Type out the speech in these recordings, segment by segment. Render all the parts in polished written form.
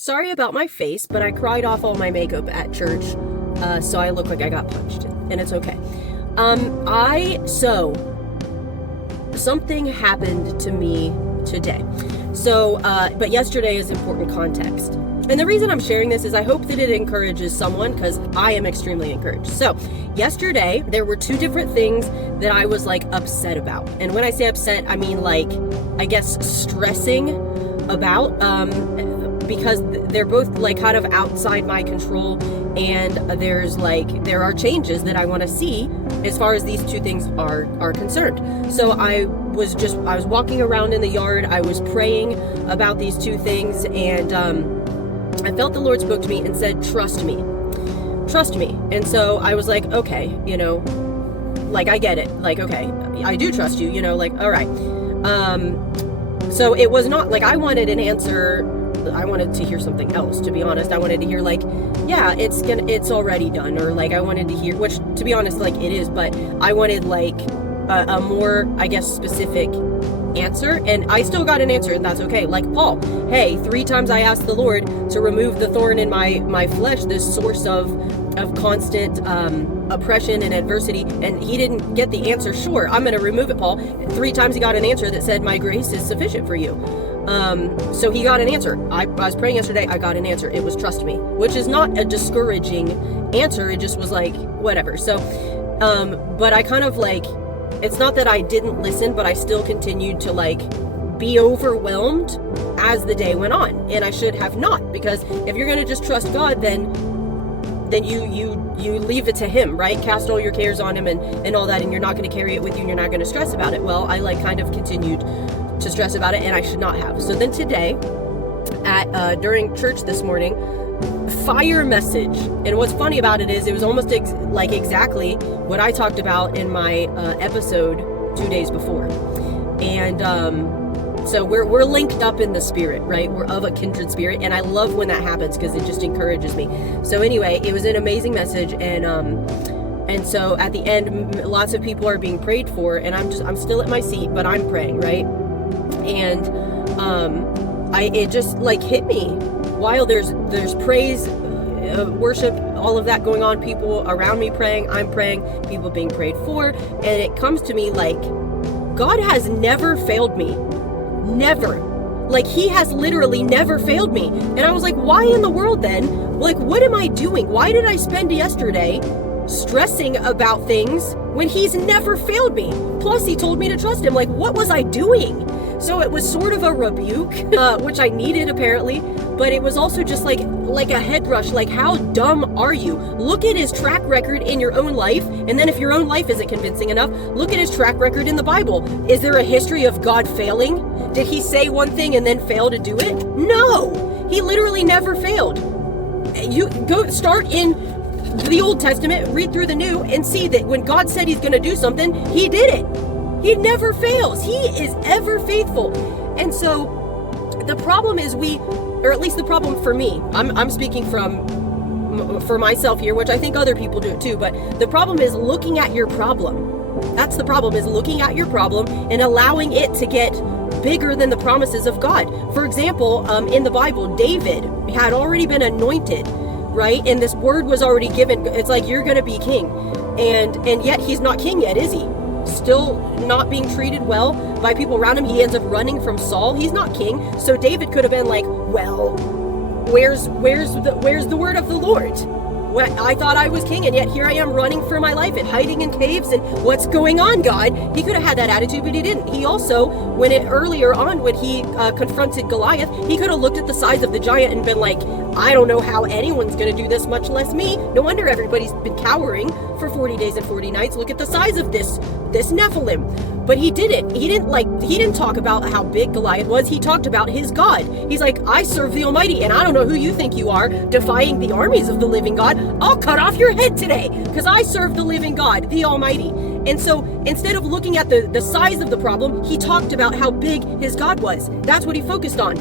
Sorry about my face, but I cried off all my makeup at church, so I look like I got punched, and it's okay. Something happened to me today. But yesterday is important context. And the reason I'm sharing this is I hope that it encourages someone, because I am extremely encouraged. So yesterday, there were two different things that I was upset about. And when I say upset, I mean I guess stressing about, because they're both kind of outside my control, and there are changes that I want to see as far as these two things are concerned. So I was walking around in the yard, I was praying about these two things, and I felt the Lord spoke to me and said, trust me. And so I was like, okay, I get it. Okay, I do trust you, all right. So it was not I wanted an answer. I wanted to hear something else, to be honest. I wanted to hear yeah, it's already done, or I wanted to hear, which to be honest, it is, but I wanted a more, I guess, specific answer, and I still got an answer, and that's okay. Paul, hey, 3 times I asked the Lord to remove the thorn in my flesh, this source of constant oppression and adversity, and he didn't get the answer. Sure, I'm going to remove it, Paul. 3 times he got an answer that said, my grace is sufficient for you. So he got an answer. I was praying yesterday, I got an answer. It was trust me, which is not a discouraging answer. It just was whatever. So, but I kind of it's not that I didn't listen, but I still continued to be overwhelmed as the day went on. And I should have not, because if you're going to just trust God, then you leave it to him, right? Cast all your cares on him and all that, and you're not going to carry it with you, and you're not going to stress about it. Well, I kind of continued to stress about it, and I should not have. So then today, during church this morning, fire message. And what's funny about it is it was almost exactly what I talked about in my episode 2 days before. And so we're linked up in the spirit, right? We're of a kindred spirit, and I love when that happens because it just encourages me. So anyway, it was an amazing message, and so at the end, lots of people are being prayed for, and I'm still at my seat, but I'm praying, right? And it just hit me while there's praise, worship, all of that going on, people around me praying, I'm praying, people being prayed for, and it comes to me God has never failed me. Never. He has literally never failed me. And I was why in the world then? What am I doing? Why did I spend yesterday stressing about things when he's never failed me? Plus he told me to trust him. What was I doing? So it was sort of a rebuke, which I needed apparently, but it was also just like a head rush. How dumb are you? Look at his track record in your own life, and then if your own life isn't convincing enough, look at his track record in the Bible. Is there a history of God failing? Did he say one thing and then fail to do it? No, he literally never failed. You go start in the Old Testament, read through the New, and see that when God said he's going to do something, he did it. He never fails. He is ever faithful. And so the problem is or at least the problem for me, I'm speaking for myself here, which I think other people do it too, but the problem is looking at your problem. That's the problem, is looking at your problem and allowing it to get bigger than the promises of God. For example, in the Bible, David had already been anointed, right? And this word was already given. It's you're going to be king. And yet he's not king yet, is he? Still not being treated well by people around him. He ends up running from Saul. He's not king. So David could have been well, where's the word of the Lord? I thought I was king, and yet here I am running for my life and hiding in caves, and what's going on, God? He could have had that attitude, but he didn't. He also, earlier on when he confronted Goliath, he could have looked at the size of the giant and been I don't know how anyone's going to do this, much less me. No wonder everybody's been cowering for 40 days and 40 nights. Look at the size of this Nephilim. But he didn't. He didn't talk about how big Goliath was. He talked about his God. He's I serve the Almighty, and I don't know who you think you are, defying the armies of the living God. I'll cut off your head today, because I serve the living God, the Almighty. And so instead of looking at the size of the problem, he talked about how big his God was. That's what he focused on.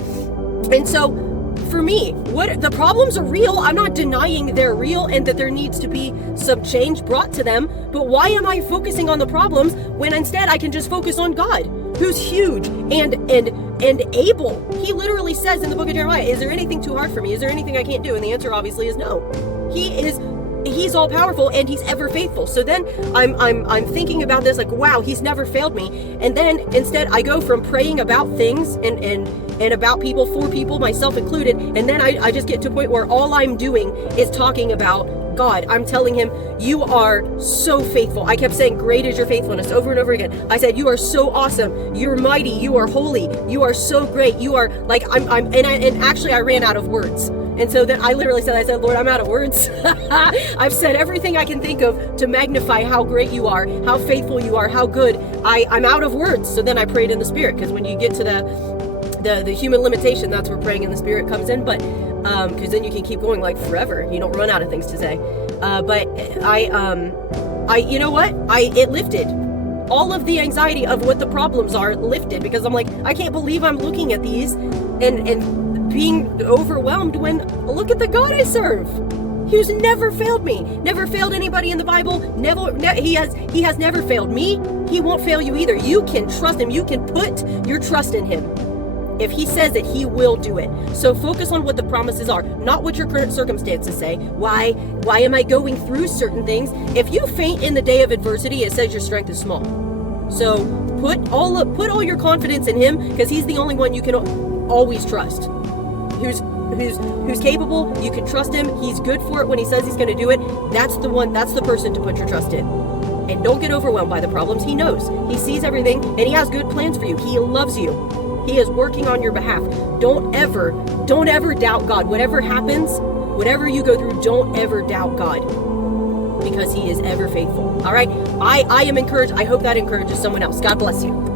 And so for me, the problems are real. I'm not denying they're real and that there needs to be some change brought to them. But why am I focusing on the problems when instead I can just focus on God, who's huge and and able. He literally says in the book of Jeremiah, is there anything too hard for me? Is there anything I can't do? And the answer obviously is no. He's all powerful and he's ever faithful. So then I'm thinking about this like, wow, he's never failed me. And then instead I go from praying about things and about people, for people, myself included, and then I just get to a point where all I'm doing is talking about God. I'm telling him, you are so faithful. I kept saying, great is your faithfulness over and over again. I said, you are so awesome. You're mighty. You are holy. You are so great. You are like, and actually I ran out of words. And so then I literally said, Lord, I'm out of words. I've said everything I can think of to magnify how great you are, how faithful you are, how good. I'm out of words. So then I prayed in the Spirit, because when you get to the human limitation, that's where praying in the Spirit comes in. But because then you can keep going like forever. You don't run out of things to say. But you know what? It lifted. All of the anxiety of what the problems are lifted, because I'm like, I can't believe I'm looking at these and being overwhelmed when look at the God I serve. Who's never failed me, never failed anybody in the Bible. He has never failed me. He won't fail you either. You can trust him. You can put your trust in him. If he says it, he will do it. So focus on what the promises are, not what your current circumstances say. Why am I going through certain things? If you faint in the day of adversity, it says your strength is small. So put all your confidence in him, because he's the only one you can always trust. Who's capable. You can trust him. He's good for it when he says he's going to do it. That's the person to put your trust in. And don't get overwhelmed by the problems. He knows. He sees everything, and he has good plans for you. He loves you. He is working on your behalf. Don't ever doubt God. Whatever happens, whatever you go through, don't ever doubt God, because he is ever faithful. All right. I am encouraged. I hope that encourages someone else. God bless you.